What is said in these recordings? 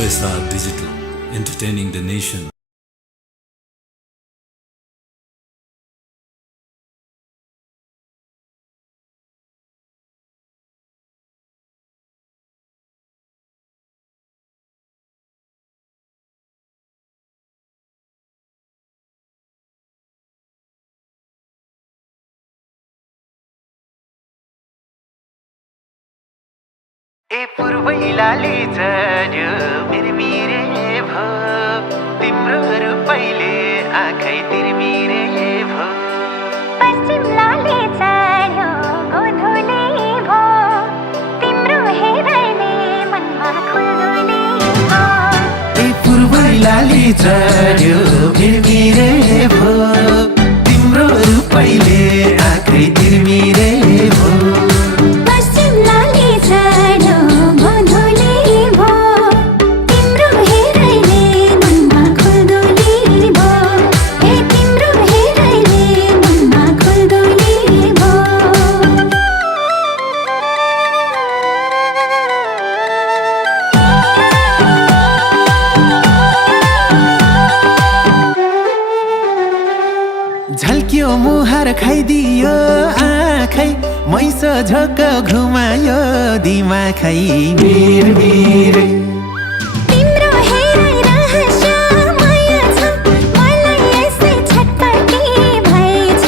OSR Digital, entertaining the nation. ए पूर्वैलाले चढ्यो मिरमिरे भो तिम्रो रूपैले आँखै तिरमिरे भो पश्चिमलाले चढ्यो गोधुली भो तिम्रो हेराइले मनमा खुल्दुली भो ए पूर्वैलाले चढ्यो मिरमिरे भो तिम्रो रूपैले आँखै तिरमिरे भो झल्क्यो मुहार खाइदियो आँखै मैस झक घुमायो दिमाखै मिरमिरे तिम्रो हेराइ रहस्यमय छ मलाई यसै छटपटी भएछ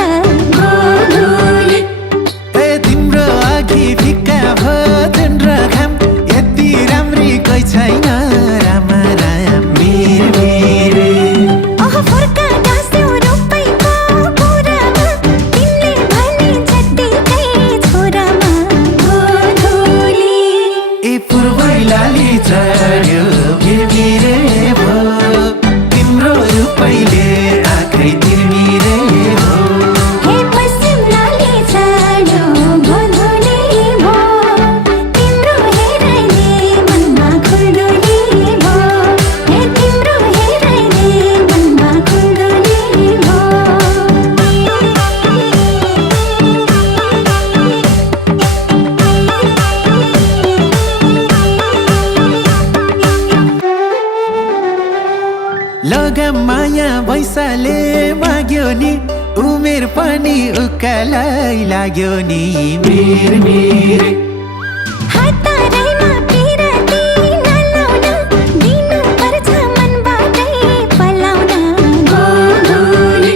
गोधुली ए तिम्रो अघि फिक्का भोजन र घाम यति राम्री कोही छैन रामा राम मिरमिरे ओह फर्का गाँस्यौ रूपैको कुरामा तिमीले भने जत्तिकै छोरामा गोधुली ए पूर्वैलाले चढ्यो मिरमिरे भो तिम्रो रूपैले आँखै तिरमिरे भो हे पश्चिमलाले चढ्यो गोधुली भो तिम्रो हेराइले मनमा खुल्दुली भो हे तिम्रो हेराइले मनमा खुल्दुली भो लगाम माया बैसाले माग्यो नि उमेर पनि उकालै लाग्यो नि मिरमिरे हतारैमा पिरती नलाउन दिनु पर्छ मनबाटै पलाउन गोधुली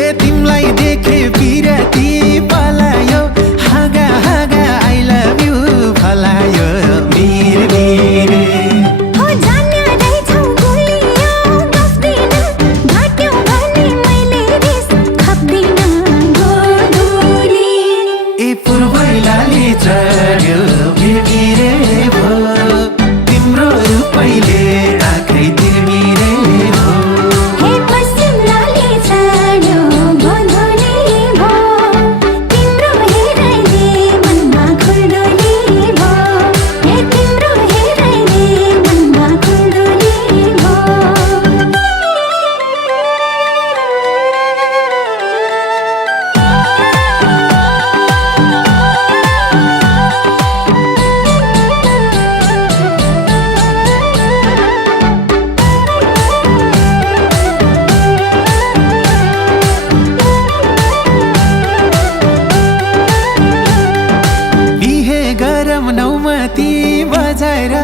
ए तिमीलाई देखे पिरती पलायो हाँगा हाँगा आई लभ यु फलायो मिरमिरे हो जान्य रहेछौ गुलियो गफ्दिन घट्यौ भने मैले रिस खप्दिन गोधुली ए पूर्वैलाले चढ्यो मिरमिरे भो तिम्रो रूपैले आँखै तिरमिरे भो हे पश्चिमलाले चढ्यो गोधुली भो तिम्रो हेराइले मनमा खुल्दुली भो हे तिम्रो हेराइले मनमा खुल्दुली भो बिहे गरम नौमती बजाएर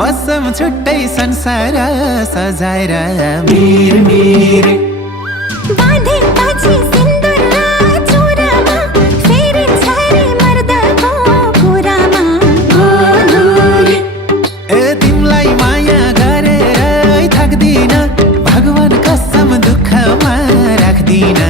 बसम छुट्टै संसार सजाएर मिरमिरे बाँधेपछि सिन्दुर र चुरामा फेरिन्छ रे मर्दको कुरामा गोधुली ए तिमीलाई माया गरेर थाक्दिन भगवान कसम दुःखमा राख्दिन